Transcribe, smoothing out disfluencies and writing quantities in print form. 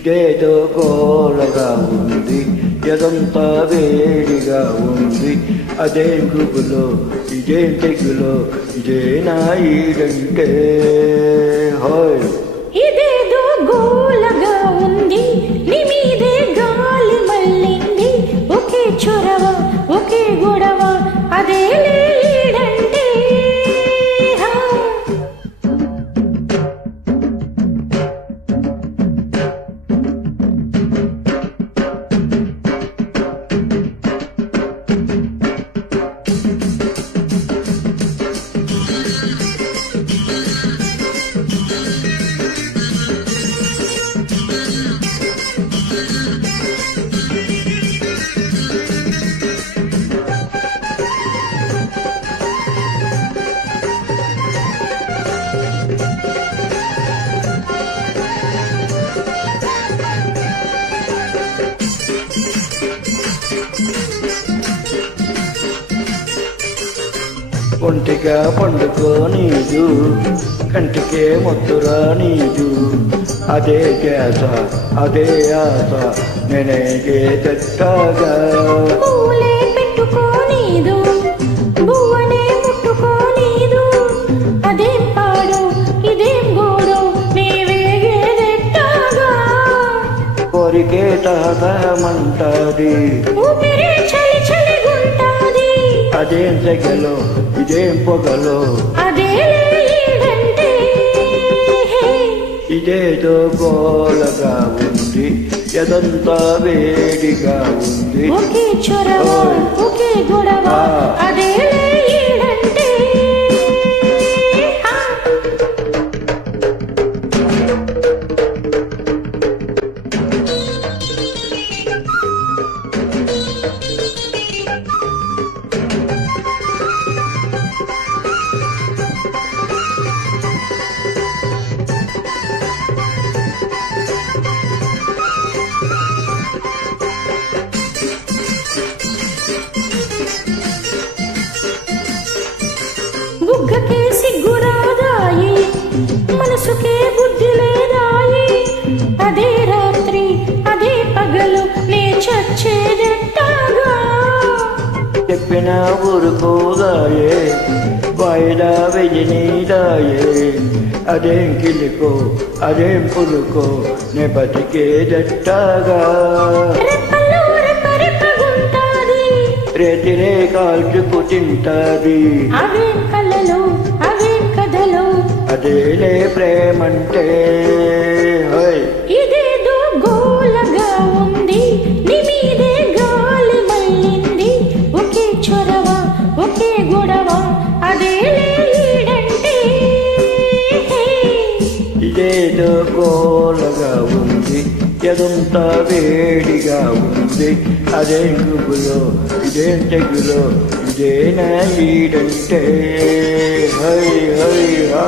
ఇదేదో గోలగా ఉంది, ఎదంతా వేడిగా ఉంది. అదేం గుబులో, ఇదేం తెగులో, ఇదేనా ఈడంటే. హాయ్ ఇదేదో గోలగా ఉంది, నీ మీదే గాలి మళ్ళింది. ఒకే చొరవ, ఒకే గొడవ, అదే ఈడంటే. ఒంటిగా పండుకోనీదు, కంటికే మొత్తురా నీదు. అదే ధ్యాస, అదే ఆశ, నేనేగే చెట్టాగా. పూలే పెట్టుకోనీదు, బువ్వనే ముట్టుకోనీదు. అదేం పాడు, ఇదేం గోడు, నీ వేగేదెట్టాగా. కోరికే తాగమంటాది, ఊపిరే చలి చలిగుంటాది. అదేం సెగలో, ఇదేం పొగలో, అదే ఈడంటే. ఇదేదో గోలగా ఉంది, ఎదంతా వేడిగా ఉంది. ఒకే చొరవ, ఒకే గొడవ, అదే ఈడంటే. బుగ్గకే సిగ్గురాదాయి, మనసుకే బుద్ధి లేదాయి. అదే రాత్రి, అదే పగలు, నే చచ్చేదెట్టాగా. చెప్పిన ఊరుకోదాయే, వాయిదా వెయ్యనీదాయే. అదేం కిలుకో, అదేం పులుకో, నే బతికేదెట్టాగా. రెప్పల్లో రెప్పరెప్పగుంటాది, రేతిరే కాల్చుకు తింటాది. అవేం కలలు, అవేం కథలు, అదేలే ప్రేమంటే. హోయ్ ఇదేదో గోలగా ఉంది, నీ మీదే గాలి మళ్ళింది. ఒకే చొరవ, ఒకే గొడవ, అదే ఈడంటే. ఇదేదో గోలగా ఉంది, ఎదంతా వేడిగా ఉంది. అదేం గుబులో, ఇదేం తెగులో, ఇదేనా ఈడంటే. హై హై హా.